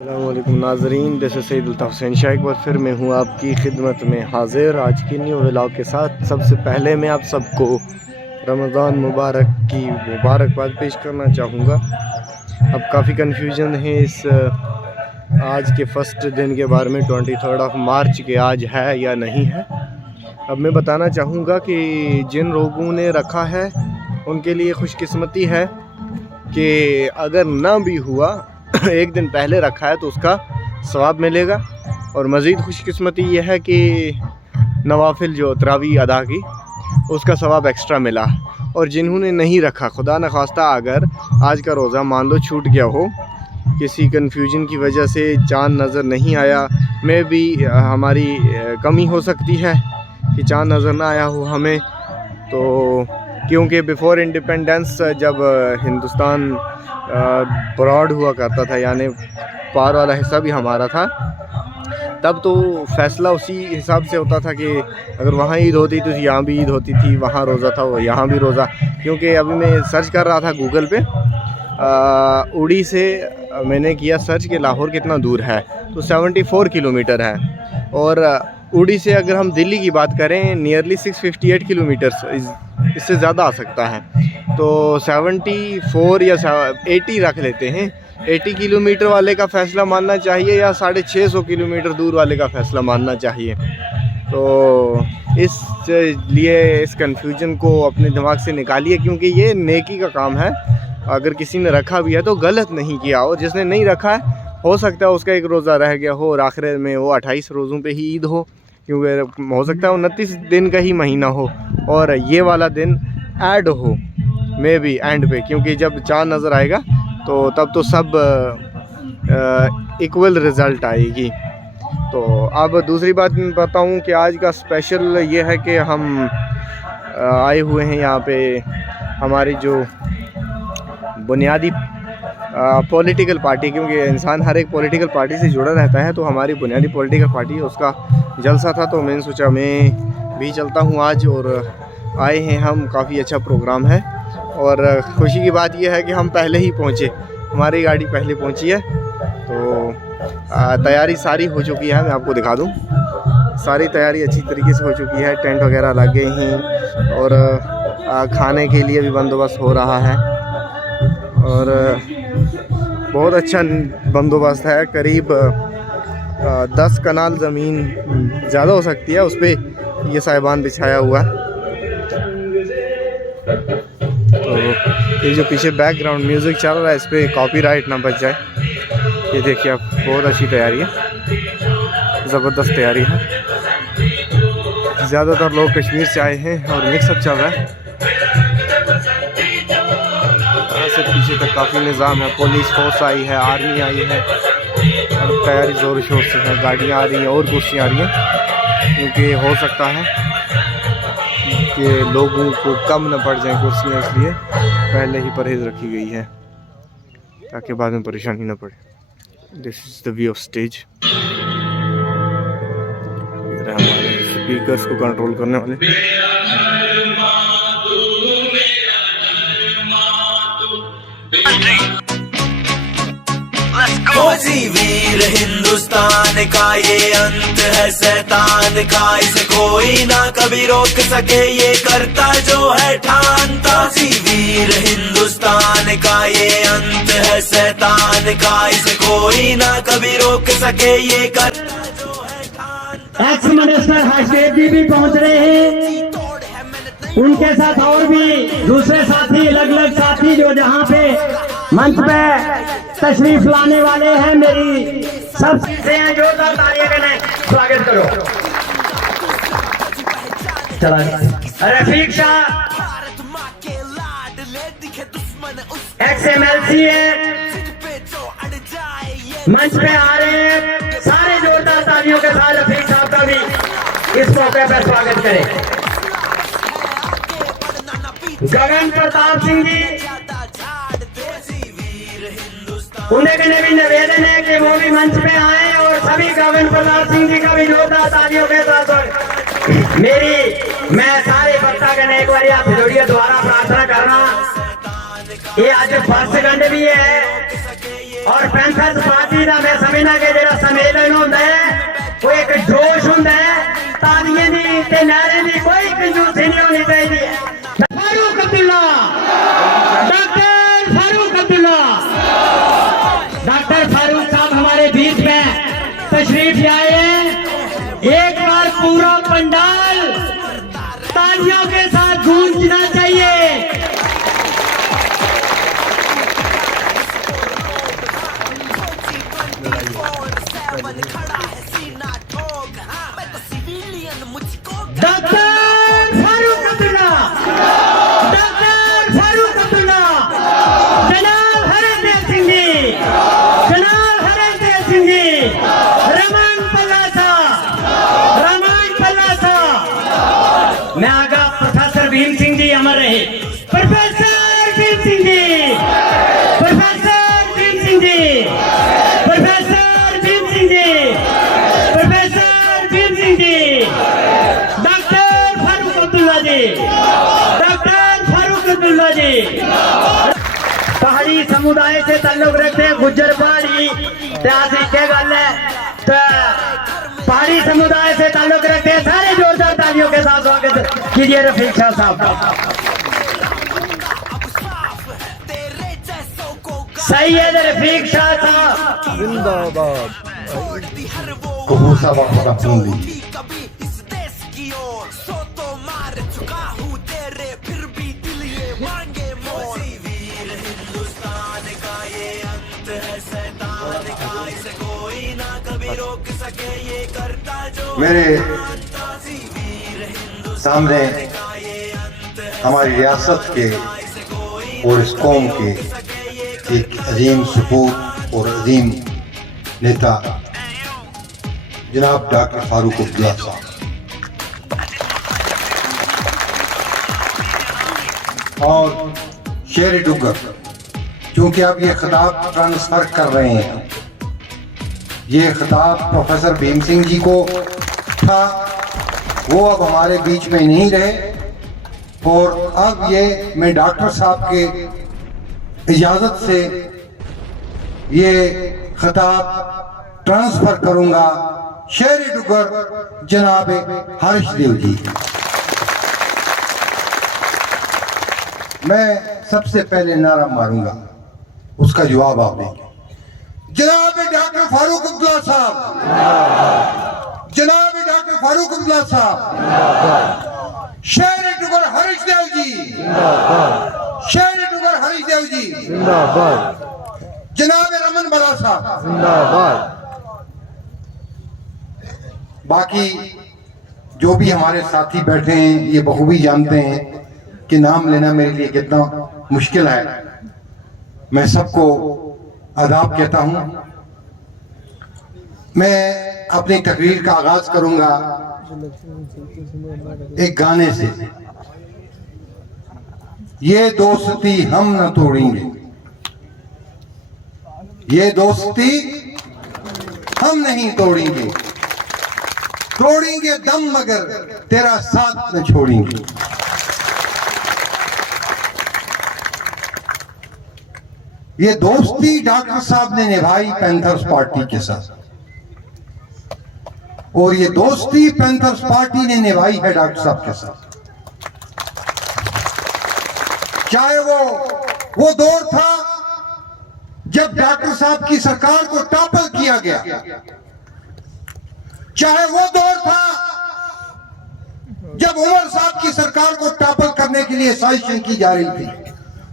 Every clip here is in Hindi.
अस्सलामुअलैकुम नाजरीन, दिस इज़ सैयद अल्ताफ़ हुसैन शाह। एक बार फिर मैं हूँ आपकी खिदमत में हाजिर आज की न्यू व्लॉग के साथ। सबसे पहले मैं आप सबको रमज़ान मुबारक की मुबारकबाद पेश करना चाहूँगा। अब काफ़ी कन्फ्यूजन है इस आज के फ़र्स्ट दिन के बारे में, 23 मार्च के आज है या नहीं है। अब मैं बताना चाहूँगा कि जिन लोगों ने रखा है उनके लिए खुशकिस्मती है कि अगर ना भी हुआ एक दिन पहले रखा है तो उसका सवाब मिलेगा। और मज़ीद खुशकिस्मती ये है कि नवाफिल जो तरावी अदा की उसका सवाब एक्स्ट्रा मिला। और जिन्होंने नहीं रखा, खुदा न खास्ता अगर आज का रोज़ा मान लो छूट गया हो, किसी कन्फ्यूजन की वजह से चाँद नज़र नहीं आया, में भी हमारी कमी हो सकती है कि चाँद नज़र ना आया हो हमें, तो क्योंकि बिफ़ोर इंडिपेंडेंस जब हिंदुस्तान ब्रॉड हुआ करता था, यानी पार वाला हिस्सा भी हमारा था, तब तो फ़ैसला उसी हिसाब से होता था कि अगर वहाँ ईद होती तो यहाँ भी ईद होती थी, वहाँ रोज़ा था वो यहाँ भी रोज़ा। क्योंकि अभी मैं सर्च कर रहा था गूगल पे, उड़ी से मैंने किया सर्च कि लाहौर कितना दूर है, तो 74 किलोमीटर है। और उड़ी से अगर हम दिल्ली की बात करें नियरली 658 किलोमीटर्स, इससे ज़्यादा आ सकता है। तो 74 या 80 रख लेते हैं। 80 किलोमीटर वाले का फ़ैसला मानना चाहिए या 650 किलोमीटर दूर वाले का फ़ैसला मानना चाहिए। तो इस लिए इस कन्फ्यूजन को अपने दिमाग से निकालिए, क्योंकि ये नेकी का काम है। अगर किसी ने रखा भी है तो गलत नहीं किया, और जिसने नहीं रखा है हो सकता है उसका एक रोज़ा रह गया हो और आखिर में वो 28 रोज़ों पे ही ईद हो, क्योंकि हो सकता है 29 दिन का ही महीना हो और ये वाला दिन ऐड हो मे बी एंड पे, क्योंकि जब चाँद नज़र आएगा तो तब तो सब इक्वल रिज़ल्ट आएगी। तो अब दूसरी बात मैं बताऊं कि आज का स्पेशल ये है कि हम आए हुए हैं यहाँ पे हमारी जो बुनियादी पॉलिटिकल पार्टी, क्योंकि इंसान हर एक पॉलिटिकल पार्टी से जुड़ा रहता है, तो हमारी बुनियादी पॉलिटिकल पार्टी उसका जलसा था, तो मैंने सोचा मैं भी चलता हूँ आज। और आए हैं हम, काफ़ी अच्छा प्रोग्राम है। और खुशी की बात यह है कि हम पहले ही पहुँचे, हमारी गाड़ी पहले पहुँची है। तो तैयारी सारी हो चुकी है, मैं आपको दिखा दूँ, सारी तैयारी अच्छी तरीके से हो चुकी है। टेंट वगैरह लग गए हैं और खाने के लिए भी बंदोबस्त हो रहा है और बहुत अच्छा बंदोबस्त है। करीब 10 कनाल ज़मीन ज़्यादा हो सकती है, उस पर ये साहिबान बिछाया हुआ है। तो ये जो पीछे बैकग्राउंड म्यूज़िक चल रहा है, इस पर कॉपीराइट ना बच जाए। ये देखिए आप, बहुत अच्छी तैयारी है, ज़बरदस्त तैयारी है। ज़्यादातर लोग कश्मीर से आए हैं और मिक्सअप चल रहा है। से पीछे तक काफ़ी निज़ाम है, पुलिस फोर्स आई है, आर्मी आई है और तैयारी ज़ोर शोर से है। गाड़ियाँ आ रही हैं और कुर्सियाँ आ रही हैं, क्योंकि हो सकता है कि लोगों को कम न पड़ जाएं कुर्सियाँ, इसलिए पहले ही परहेज़ रखी गई है ताकि बाद में परेशानी न पड़े। This is the view of stage. हमारे स्पीकर्स को कंट्रोल करने वाले फौजी वीर हिंदुस्तान का ये अंत है शैतान का, इसे कोई ना कभी रोक सके, ये करता जो है ठानता। फौजी वीर हिंदुस्तान का ये अंत है शैतान का, इसे कोई ना कभी रोक सके, ये करता जो है ठानता। एक्स मिनिस्टर हर्षदेव जी भी पहुंच रहे हैं, उनके साथ और भी दूसरे साथी, अलग अलग साथी जो जहां पे मंच पे तशरीफ लाने वाले हैं। मेरी सबसे जोरदार तालियां देने स्वागत करो। चला रफीक शाह XMLC है, मंच पे आ रहे हैं। सारे जोरदार तालियों के साथ रफीक साहब का भी इस मौके पर स्वागत करें। गगन प्रताप सिंह जी, उन्हें भी निवेदन है कि वो भी मंच पे आए और सभी गगन प्रताप सिंह जी का भी जोरदार तालियों के साथ मैं सारे वक्ता करने एक बार आप जोड़िए द्वारा प्रार्थना करना। ये आज फर्स्ट खंड भी है और पैंथर्स पार्टी का मैं समझना कि जो सम्मेलन होता है वो एक जोश होता है, तालियां दी ते नारे दी कोई कंजूसी नहीं होनी चाहिए। फारूक अब्दुल्ला, डॉक्टर फारूक अब्दुल्ला, डॉक्टर फारूक साहब हमारे बीच में तशरीफ लाए हैं। एक बार पूरा पंडाल तालियों के साथ गूंजना चाहिए। डॉक्टर फारूक अब्दुल्ला, डॉक्टर फारूक अब्दुल्ला, जनाब हरदेव सिंह जी, जनाब हरदेव सिंह जी, रमन पल्ला साहब, रमन पल्ला साहब। मैं आगा प्रोफेसर भीम सिंह जी अमर रहे, professor Bhim Singh ji, professor Bhim Singh ji, professor Bhim Singh ji, professor Bhim Singh ji, doctor Farooq Abdullah जी, डॉक्टर फारूक अब्दुल्ला जी। पहाड़ी समुदाय से ताल्लुक रखते हैं, गुज्जर पहाड़ी इतिहासिक क्या गल है, तो पहाड़ी समुदाय से ताल्लुक रखते हैं। सारे जोरदार तालियों के साथ स्वागत कीजिए रफीक शाह साहब का। सैयद रफीक शाह साहब जिंदाबाद। कबूल साहब आपका सुन ली। मेरे सामने हमारी रियासत के और इस कौम के एक अजीम सपूत और अजीम नेता जनाब डॉक्टर फारूक अब्दुल्ला साहब, और शेर डुगर, क्योंकि आप ये खिताब ट्रांसफर कर रहे हैं, ये खिताब प्रोफेसर भीम सिंह जी को था, वो अब हमारे बीच में नहीं रहे, और अब ये मैं डॉक्टर साहब के इजाज़त से ये खिताब ट्रांसफर करूंगा शेर डुगर जनाब हर्षदेव जी। मैं सबसे पहले नारा मारूंगा, उसका जवाब आप देंगे। जनाब डॉक्टर फारूक अब्दुल्ला साहब, जनाब डॉक्टर फारूक अब्दुल्ला साहब, शेर डुगर हर्षदेव जी, शेर डुगर हर्षदेव जी जिंदाबाद, जनाब रमन बला साहब जिंदाबाद। बाकी जो भी हमारे साथी बैठे हैं ये बखूबी जानते हैं कि नाम लेना मेरे लिए कितना मुश्किल है। मैं सबको आदाब कहता हूं। मैं अपनी तकरीर का आगाज करूंगा एक गाने से। ये दोस्ती हम न तोड़ेंगे, ये दोस्ती हम नहीं तोड़ेंगे, तोड़ेंगे दम मगर तेरा साथ न छोड़ेंगे। ये दोस्ती डॉक्टर साहब ने निभाई पैंथर्स पार्टी के साथ, और ये दोस्ती पैंथर्स पार्टी ने निभाई है डॉक्टर साहब के साथ। चाहे वो दौर था जब डॉक्टर साहब की सरकार को टॉपल किया गया, चाहे वो दौर था जब उमर साहब की सरकार को टॉपल करने के लिए साजिशें की जा रही थी,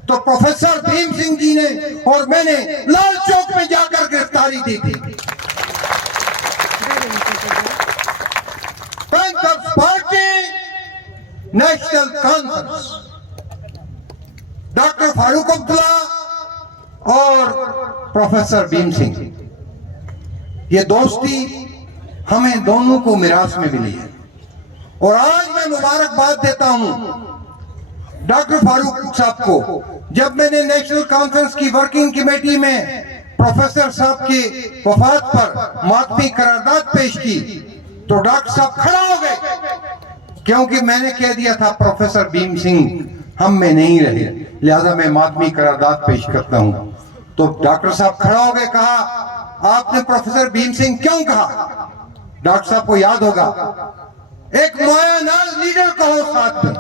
तो प्रोफेसर भीम सिंह जी ने और मैंने लाल चौक में जाकर गिरफ्तारी दी थी। Panthers party, national conference, doctor Farooq Abdullah और प्रोफेसर भीम सिंह, ये दोस्ती हमें दोनों को मिरास में मिली है। और आज मैं मुबारकबाद देता हूं डॉक्टर फारूक साहब को। जब मैंने नेशनल कॉन्फ्रेंस की वर्किंग कमेटी में प्रोफेसर साहब की वफात पर मातमी करारदाद पेश की, तो डॉक्टर साहब खड़ा हो गए, क्योंकि मैंने कह दिया था प्रोफेसर भीम सिंह हम में नहीं रहे, लिहाजा मैं मातमी करारदाद पेश करता हूं। तो डॉक्टर साहब खड़ा हो गए, कहा आपने प्रोफेसर भीम सिंह क्यों कहा? डॉक्टर साहब को याद होगा, एक मायानाज लीडर कहो साथ में,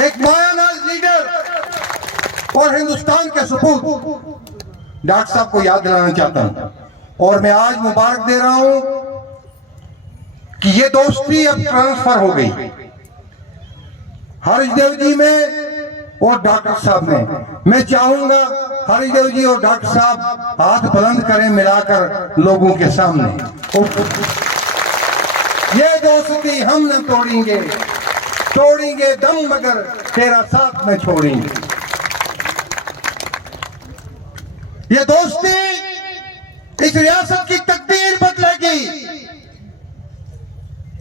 एक मायानाज लीडर और हिंदुस्तान के सपूत। डॉक्टर साहब को याद दिलाना चाहता हूं और मैं आज मुबारक दे रहा हूं कि ये दोस्ती अब ट्रांसफर हो गई हरीशदेव जी में और डॉक्टर साहब में। मैं चाहूंगा हरीशदेव जी और डॉक्टर साहब हाथ बुलंद करें मिलाकर लोगों के सामने। ये दोस्ती हम न तोड़ेंगे, तोड़ेंगे दम मगर तेरा साथ न छोड़ेंगे। ये दोस्ती इस रियासत की तकदीर बदलेगी,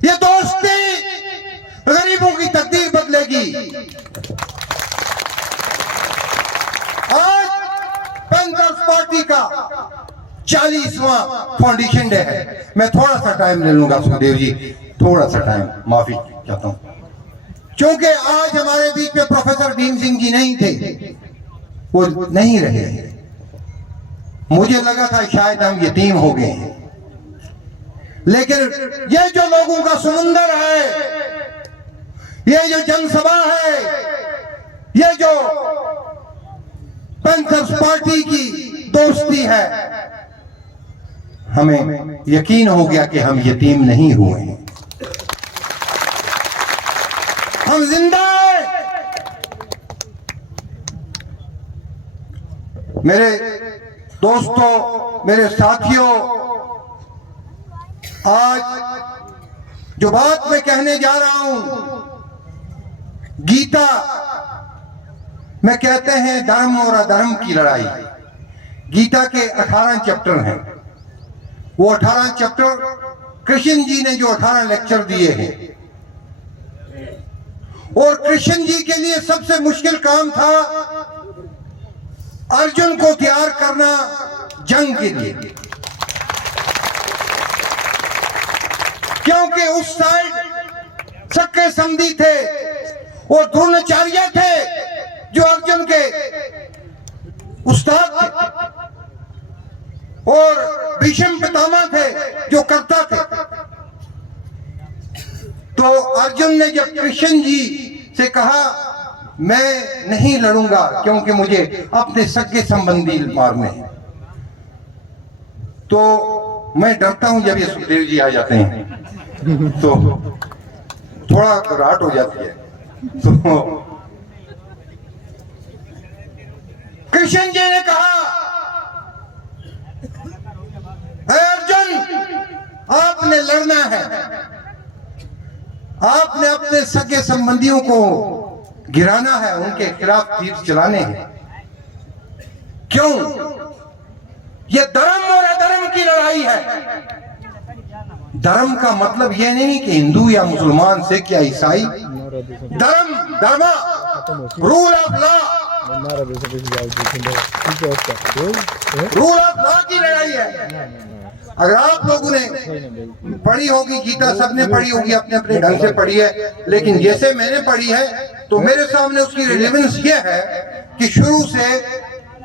ये दोस्ती गरीबों की तकदीर बदलेगी। आज पैंथर्स पार्टी का 40वां फाउंडेशन डे है। मैं थोड़ा सा टाइम ले लूंगा सुखदेव जी, थोड़ा सा टाइम, माफी चाहता हूं, क्योंकि आज हमारे बीच में प्रोफेसर भीम सिंह जी नहीं थे, वो नहीं रहे। मुझे लगा था शायद हम यतीम हो गए हैं, लेकिन ये जो लोगों का समुंदर है, ये जो जनसभा है, ये जो पैंथर्स पार्टी की दोस्ती है, हमें यकीन हो गया कि हम यतीम नहीं हुए हैं, हम जिंदा हैं। मेरे दोस्तों, मेरे साथियों, आज जो बात मैं कहने जा रहा हूं, गीता में कहते हैं धर्म और अधर्म की लड़ाई। गीता के 18 चैप्टर हैं। वो 18 चैप्टर कृष्ण जी ने जो 18 लेक्चर दिए हैं, और कृष्ण जी के लिए सबसे मुश्किल काम था अर्जुन को तैयार करना जंग के लिए, क्योंकि उस साइड सक्के समधी थे और द्रोणाचार्य थे जो अर्जुन के उस्ताद थे, और भीष्म पितामह थे जो करता थे। तो अर्जुन ने जब कृष्ण जी से कहा मैं नहीं लड़ूंगा क्योंकि मुझे अपने सगे संबंधी मारने हैं, तो मैं डरता हूं जब ये सुखदेव जी आ जाते हैं तो थोड़ा घबराहट हो जाती है। तो कृष्ण जी ने कहा, अर्जुन आपने लड़ना है, आपने अपने सगे संबंधियों को गिराना है, उनके खिलाफ तीर चलाने हैं। क्यों? यह धर्म और अधर्म की लड़ाई है। धर्म का मतलब यह नहीं कि हिंदू या मुसलमान, सिख या ईसाई। धर्म, धर्मा, rule of law, rule of law की लड़ाई है। अगर आप लोगों ने पढ़ी होगी गीता, सबने पढ़ी होगी, अपने अपने ढंग से पढ़ी है, लेकिन जैसे मैंने पढ़ी है तो मेरे सामने उसकी रिलेवेंस ये है कि शुरू से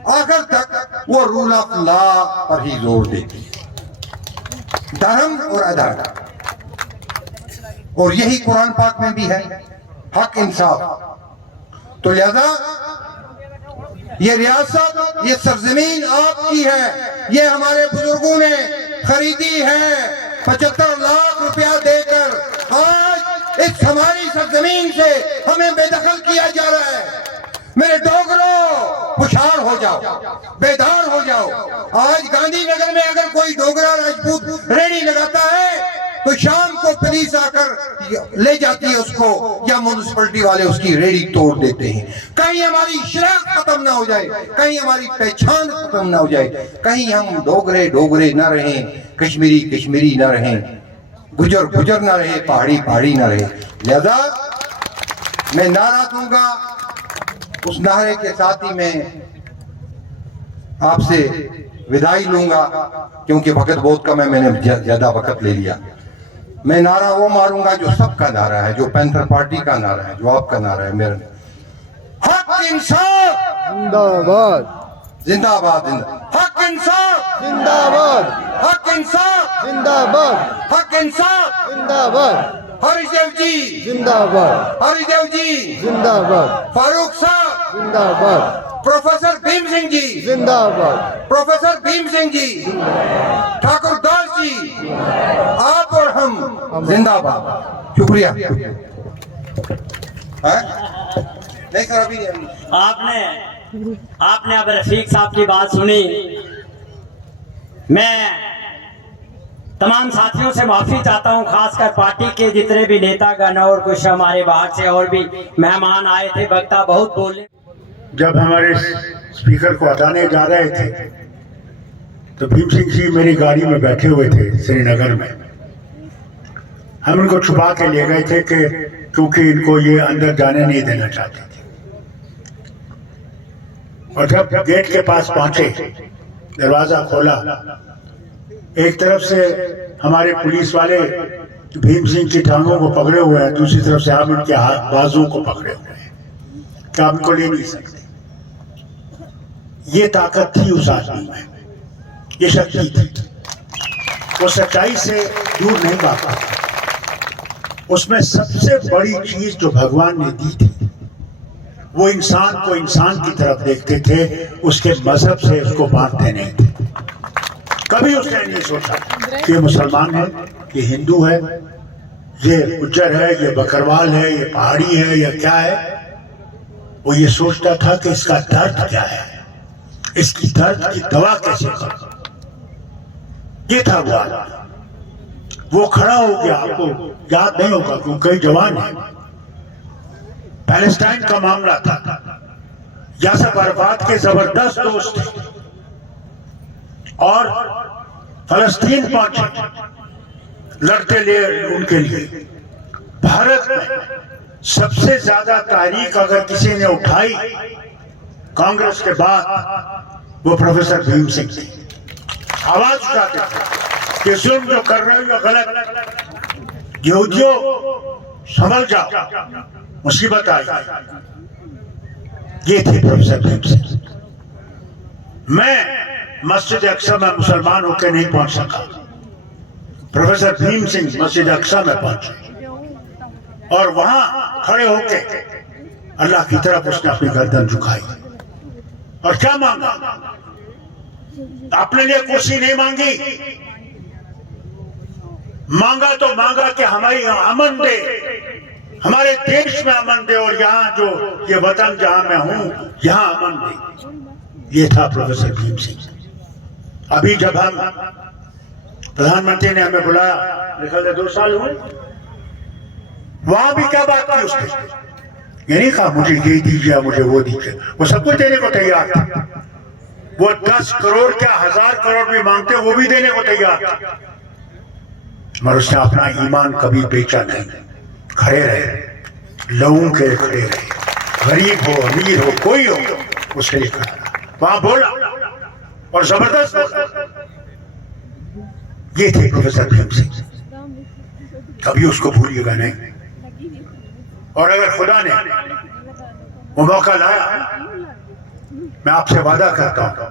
आखिर तक वो रूल ऑफ लॉ पर ही जोर देती है, धर्म और अधर्म। और यही कुरान पाक में भी है, हक इंसाफ। तो लिहाजा ये रियासत, ये सरजमीन आपकी है, ये हमारे बुजुर्गों ने खरीदी है 75 लाख रुपया देकर। आज इस हमारी सरजमीन से हमें बेदखल किया जा रहा है। मेरे डोगरों, होशियार हो जाओ, बेदार हो जाओ। आज गांधीनगर में अगर कोई डोगरा राजपूत रेडी लगाता है तो शाम को पुलिस आकर ले जाती है उसको, या म्युनिसिपैलिटी वाले उसकी रेडी तोड़ देते हैं। कहीं हमारी शनाख्त खत्म ना हो जाए, कहीं हमारी पहचान खत्म ना हो जाए, कहीं हम डोगरे डोगरे ना रहें, कश्मीरी कश्मीरी ना रहें, गुजर गुजर ना रहे, पहाड़ी पहाड़ी ना रहे। लिहाजा मैं नारा दूंगा, उस नारे के साथ ही मैं आपसे विदाई लूंगा, क्योंकि वक्त बहुत कम है, मैंने ज्यादा वक्त ले लिया। मैं नारा वो मारूंगा जो सबका नारा है, जो पैंथर पार्टी का नारा है, जो आपका नारा है। मेरा हक इंसाफ जिंदाबाद जिंदाबाद हक इंसाफ जिंदाबाद हक इंसाफ जिंदाबाद हक इंसाफ जिंदाबाद हरिदेव जी जिंदाबाद हरिदेव जी जिंदाबाद फारूक साहब जिंदाबाद प्रोफेसर भीम सिंह जी जिंदाबाद प्रोफेसर भीम सिंह जी ठाकुर दास जी आप और हम जिंदाबाद शुक्रिया हैं? नहीं सर अभी नहीं। आपने अब रफीक साहब की बात सुनी। मैं तमाम साथियों से माफी चाहता हूं, खासकर पार्टी के जितने भी नेतागण और कुछ हमारे बाहर से और भी मेहमान आए थे। वक्ता बहुत बोले। जब हमारे स्पीकर को हटाने जा रहे थे तो भीम सिंह जी मेरी गाड़ी में बैठे हुए थे श्रीनगर में। हम इनको छुपा के ले गए थे कि क्योंकि इनको ये अंदर जाने नहीं देना चाहते थे। और जब गेट के पास पहुंचे, दरवाजा खोला, एक तरफ से हमारे पुलिस वाले भीम सिंह की टांगों को पकड़े हुए हैं, दूसरी तरफ से हम उनके हाथ बाजुओं को पकड़े हुए हैं कि आप इनको ले नहीं सकते। ये ताकत थी उस आदमी में, ये शक्ति थी। वो सच्चाई से दूर नहीं भागा। उसमें सबसे बड़ी चीज जो भगवान ने दी थी, वो इंसान को इंसान की तरफ देखते थे, उसके मजहब से उसको बांटते नहीं थे। कभी उसने नहीं सोचा कि ये मुसलमान है, ये हिंदू है, ये गुज्जर है, ये बकरवाल है, ये पहाड़ी है, या क्या है। वो ये सोचता था कि इसका दर्द क्या है, इसकी दर्द की दवा कैसे करूं। ये था वो आदमी। वो खड़ा हो गया, आपको याद नहीं होगा क्योंकि कई जवान है। पैलेस्टाइन का मामला था, यासर अराफात के जबरदस्त दोस्त थे और फलस्तीन पहुंचे लड़ते लिए उनके लिए। भारत में सबसे ज्यादा तारीख अगर किसी ने उठाई कांग्रेस के बाद, वो प्रोफेसर भीम सिंह थे। आवाज उठाते थे कि जुल्म जो कर रहे हो ये गलत, यहूदियों संभल जाओ, मुसीबत आई। ये थे प्रोफेसर भीम सिंह। मैं मस्जिद अक्सा में मुसलमान होकर नहीं पहुंच सका, प्रोफेसर भीम सिंह मस्जिद अक्सा में पहुंचे और वहां खड़े होके अल्लाह की तरफ उसने अपनी गर्दन झुकाई और क्या मांगा। अपने लिए कुर्सी नहीं मांगी, मांगा तो मांगा कि हमारी अमन दे, हमारे देश में अमन दे और यहाँ जो ये वतन जहां मैं हूं यहां अमन दे। ये था प्रोफेसर भीम सिंह। अभी जब हम प्रधानमंत्री ने हमें बुलाया, निकल 2 साल हुए, वहां भी क्या बात की उसने, ये नहीं कहा मुझे ये दीजिए मुझे वो दीजिए, वो सब कुछ देने को तैयार था। वो 10 करोड़ क्या 1000 करोड़ भी मांगते वो भी देने को तैयार था, मगर उसने अपना ईमान कभी बेचा नहीं। खड़े रहे, लोगों के खड़े रहे, गरीब हो अमीर हो कोई हो उसके लिए खड़ा रहा। वहां बोला और जबरदस्त बोला। ये थे प्रोफेसर भीम सिंह, कभी उसको भूलिएगा नहीं। और अगर खुदा ने वो मौका लाया, मैं आपसे वादा करता हूं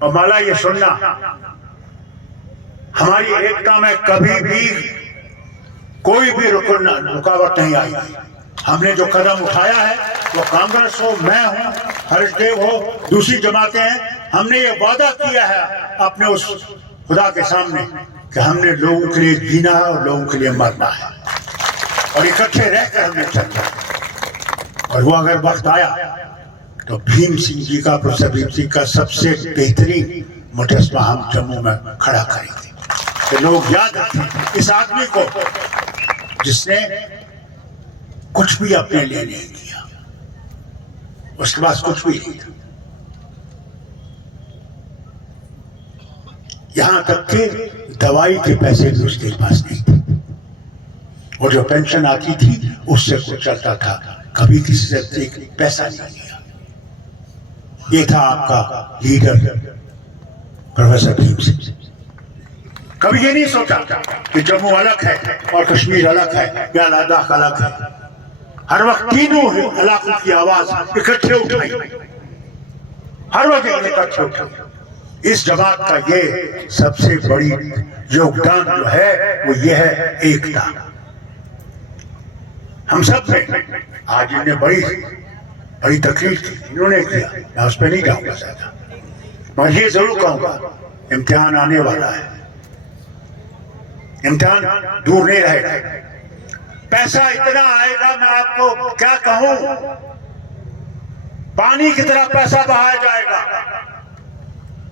और माला ये सुनना, हमारी एकता में कभी भी कोई भी रुकावट नहीं आई। हमने जो कदम उठाया है, वो कांग्रेस हो, मैं हूं, हर्षदेव हो, दूसरी जमातें हैं, हमने ये वादा किया है अपने उस खुदा के सामने कि हमने लोगों के लिए जीना है और लोगों के लिए मरना है और इकट्ठे रहकर हमने चलना है। और वो अगर वक्त आया तो भीम सिंह जी का, प्रोफेसर भीम सिंह का सबसे बेहतरीन मुजस्मा हम जम्मू में खड़ा करेंगे कि लोग याद रखें इस आदमी को जिसने कुछ भी अपने लिए नहीं किया, उसके पास कुछ भी नहीं था। यहां तक कि दवाई के पैसे भी उसके पास नहीं थे और जो पेंशन आती थी उससे कुछ चलता था, कभी किसी से एक पैसा नहीं लिया। ये था आपका लीडर प्रोफेसर भीम सिंह। कभी ये नहीं सोचा कि जम्मू अलग है और कश्मीर अलग है या लद्दाख अलग है। हर वक्त तीनों इलाकों की आवाज इकट्ठे उठाई, हर वक्त इकट्ठे उठाई। इस जमात का ये सबसे बड़ी योगदान जो है वो ये है एकता। हम सब ने आज इन्हें बड़ी तकलीफ की इन्होंने किया, मैं उस पर नहीं जाऊंगा ज्यादा, मैं ये जरूर कहूंगा इम्तिहान आने वाला है, इम्तिहान दूर नहीं रहेगा। पैसा इतना आएगा मैं आपको क्या कहूं, पानी की तरह पैसा बहाया जाएगा।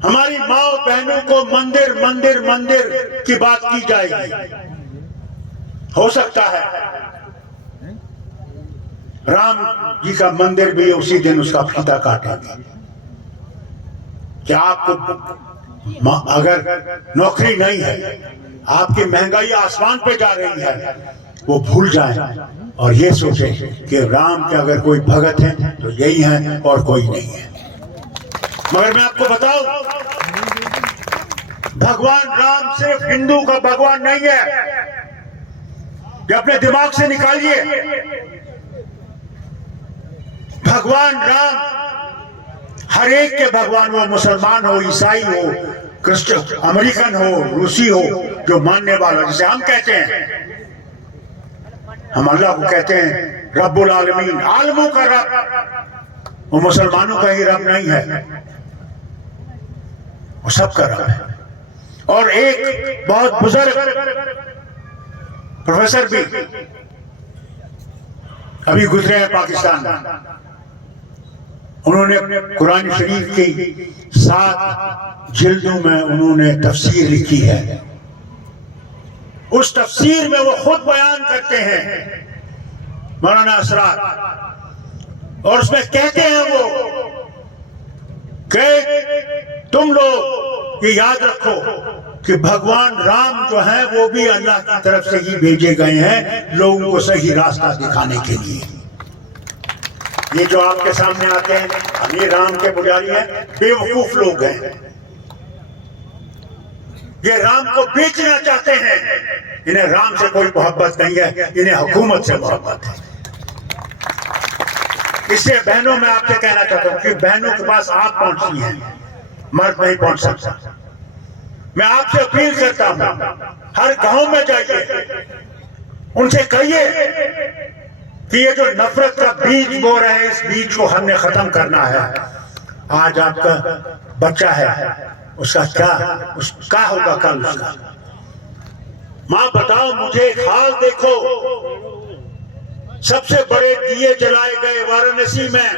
हमारी माँ बहनों को मंदिर मंदिर मंदिर की बात की जाएगी। हो सकता है राम जी का मंदिर भी उसी दिन उसका फीता काटेंगे। क्या आपको अगर नौकरी नहीं है, आपकी महंगाई आसमान पे जा रही है, वो भूल जाएं और ये सोचें कि राम के अगर कोई भगत है तो यही है और कोई नहीं है। मगर मैं आपको बताऊं, भगवान राम सिर्फ हिंदू का भगवान नहीं है, ये अपने दिमाग से निकालिए। भगवान राम हर एक के भगवान, वो मुसलमान हो, ईसाई हो, क्रिश्चियन, अमेरिकन हो, रूसी हो, जो मानने वाला, जिसे हम कहते हैं, हम अल्लाह को कहते हैं रब्बुल आलमीन, आलमों का रब। वो मुसलमानों का ही रब नहीं है, वो सबका रब है। और एक बहुत बुजुर्ग प्रोफेसर भी अभी गुजरे हैं पाकिस्तान में, उन्होंने अपने कुरान शरीफ की 7 जिल्दों में उन्होंने तफसीर लिखी है। उस तफसीर में वो खुद बयान करते हैं मौलाना असरार, और उसमें कहते हैं वो कि तुम लोग ये याद रखो कि भगवान राम जो है वो भी अल्लाह की तरफ से ही भेजे गए हैं लोगों को सही रास्ता दिखाने के लिए। ये जो आपके सामने आते हैं, हम ये राम के पुजारी हैं, बेवकूफ लोग हैं, ये राम को बेचना चाहते हैं। इन्हें राम से कोई मोहब्बत नहीं है, इन्हें हुकूमत से मोहब्बत है। इससे बहनों में आपसे कहना चाहता हूं कि बहनों के पास आप पहुंचती हैं, मर्द नहीं पहुंच सकता। मैं आपसे अपील करता हूं, हर गांव में जाइए, उनसे कहिए कि ये जो नफरत का बीज बो रहे हैं, इस बीज को हमने खत्म करना है। आज आपका बच्चा है, उसका क्या होगा कल उसका? मां बताओ मुझे, एक हाल देखो, सबसे बड़े दिए जलाए गए वाराणसी में,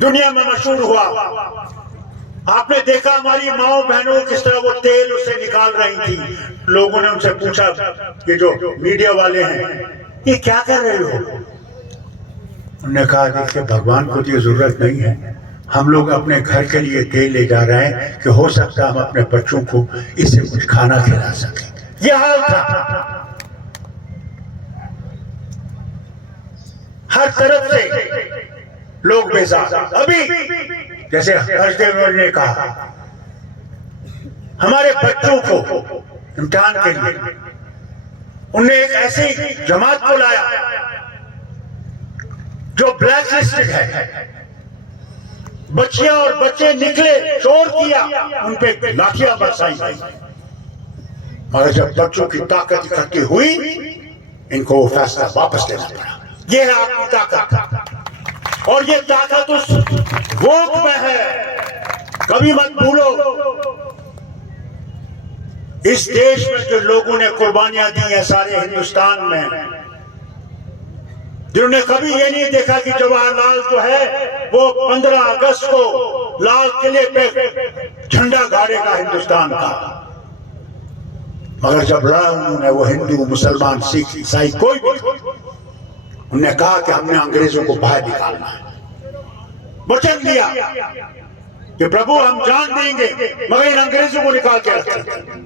दुनिया में मशहूर हुआ। आपने देखा हमारी माओ बहनों किस तरह वो तेल उससे निकाल रही थी। लोगों ने उनसे पूछा, ये जो मीडिया वाले हैं, ये क्या कर रहे हो? उन्होंने कहा देखिए भगवान को तो जरूरत नहीं है, हम लोग अपने घर के लिए तेल ले जा रहे हैं कि हो सकता है हम अपने बच्चों को इससे कुछ खाना खिला सकें। यह हाल था। हर तरफ से लोग बेजार। अभी जैसे हर्षदेव ने कहा, हमारे बच्चों को इम्तिहान के लिए उन्हें एक ऐसी जमात को लाया जो ब्लैक लिस्टेड है। बच्चियां और बच्चे निकले, शोर किया, उन पे लाठियां बरसाई गई, मगर जब बच्चों की ताकत इकट्ठी हुई, इनको वो फैसला वापस लेना पड़ा। ये है आपकी ताकत, और ये ताकत उस वोट में है, कभी मत भूलो। इस देश में जो लोगों ने कुर्बानियां दी हैं सारे हिंदुस्तान में, जिन्होंने कभी ये नहीं देखा कि जवाहरलाल जो है वो 15 अगस्त को लाल किले पे झंडा गाड़ेगा हिंदुस्तान का, मगर जब लड़ा उन्होंने, वो हिंदू, मुसलमान, सिख, ईसाई कोई भी, उन्होंने कहा कि हमने अंग्रेजों को बाहर निकालना है। वचन दिया कि प्रभु हम जान देंगे मगर इन अंग्रेजों को निकाल के रखेंगे।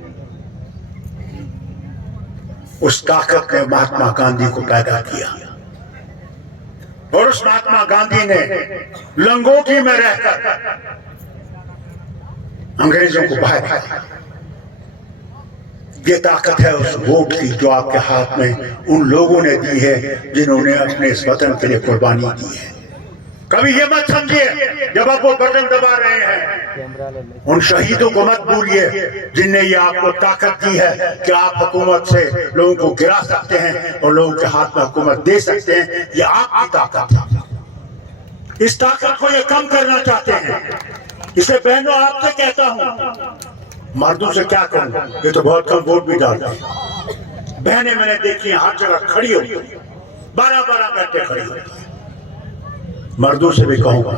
उस ताकत ने महात्मा गांधी को पैदा किया, और उस महात्मा गांधी ने लंगोटी में रहकर अंग्रेजों को बाहर निकाला। ये ताकत है उस वोट की जो आपके हाथ में उन लोगों ने दी है जिन्होंने अपने इस वतन के लिए कुर्बानी दी है। कभी ये मत समझिए जब आप वो बटन दबा रहे हैं, उन शहीदों को मत भूलिए जिनने ये आपको ताकत दी है कि आप हुकूमत से लोगों को गिरा सकते हैं और लोगों के हाथ में हुकूमत दे सकते हैं। ये आपकी ताकत है। इस ताकत को ये कम करना चाहते हैं। इसे बहनों आपसे कहता हूं, मर्दों से क्या कहूं, ये तो बहुत कम वोट भी डालते हैं। बहनें मैंने देखी हर जगह खड़ी होती है, 12-12 घंटे खड़ी होती है। मर्दों से भी कहूंगा,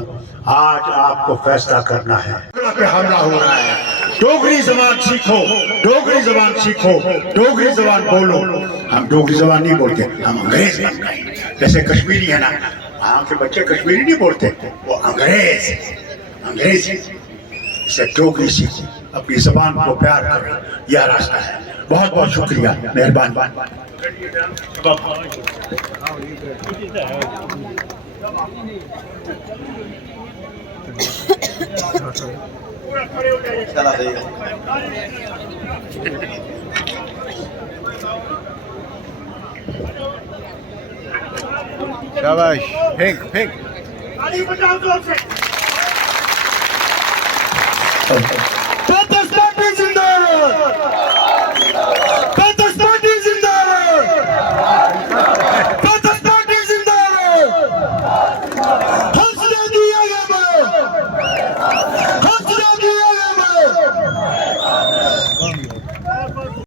आज आपको फैसला करना है। पे हमला हो रहा है, डोगरी जबान सीखो, डोगरी जबान सीखो, डोगरी जबान बोलो। हम डोगरी जबान नहीं बोलते, हम अंग्रेज बन गए। जैसे कश्मीरी है ना, वहाँ के बच्चे कश्मीरी नहीं बोलते, वो अंग्रेज इसे डोगरी सीखो, अपनी जबान को प्यार करो, यह रास्ता है। बहुत बहुत शुक्रिया, मेहरबान। शाबाश, फेंक। पाकिस्तानी जिंदाबाद, पाकिस्तानी जिंदाबाद, पाकिस्तानी जिंदाबाद।